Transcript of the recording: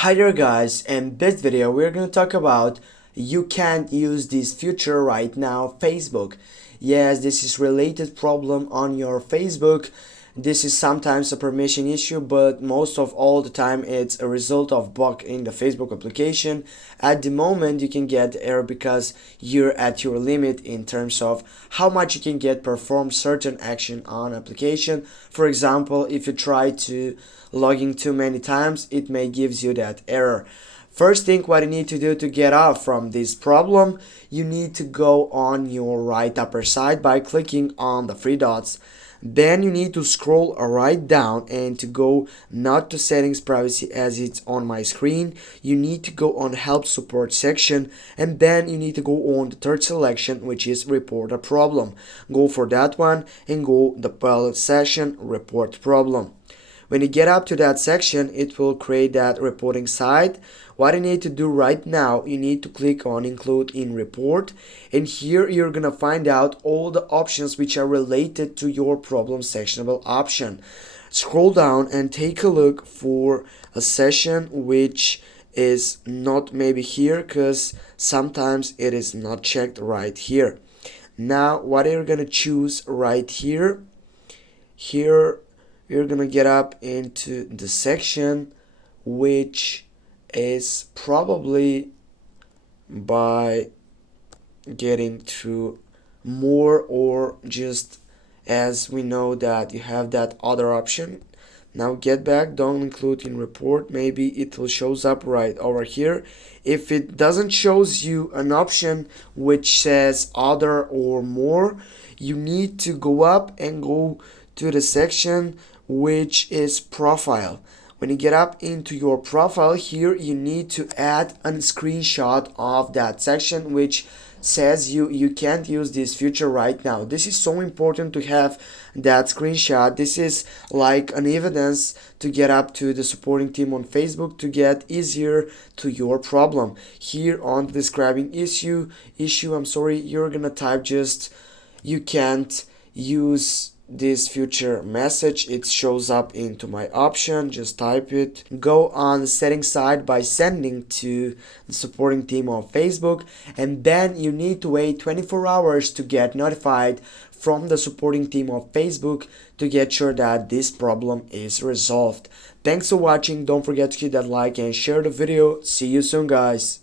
Hi there guys, in this video we're going to talk about you can't use this feature right now Facebook. Yes, this is related problem on your Facebook. This is sometimes a permission issue, but most of all the time it's a result of bug in the Facebook application. At the moment you can get error because you're at your limit in terms of how much you can get perform certain action on application. For example, if you try to logging too many times, it may gives you that error. First thing what you need to do to get out from this problem, you need to go on your right upper side by clicking on the three dots. Then you need to scroll right down and to go not to settings privacy as it's on my screen. You need to go on help support section, and then you need to go on the third selection, which is report a problem. Go for that one and go the pilot session report problem. When you get up to that section, it will create that reporting site. What you need to do right now, you need to click on include in report, and here you're gonna find out all the options which are related to your problem sectionable option. Scroll down and take a look for a session which is not maybe here, because sometimes it is not checked right here. Now what you're gonna choose right here, we're gonna get up into the section which is probably by getting through more, or just as we know that you have that other option. Now get back, don't include in report, maybe it will shows up right over here. If it doesn't shows you an option which says other or more, you need to go up and go to the section which is profile. When you get up into your profile here, you need to add a screenshot of that section which says you can't use this feature right now. This is so important to have that screenshot. This is like an evidence to get up to the supporting team on Facebook to get easier to your problem. Here on describing issue, you're gonna type just you can't use this future message. It shows up into my option, just type it. Go on the settings side by sending to the supporting team on Facebook, and then you need to wait 24 hours to get notified from the supporting team of Facebook to get sure that this problem is resolved. Thanks for watching. Don't forget to hit that like and share the video. See you soon guys.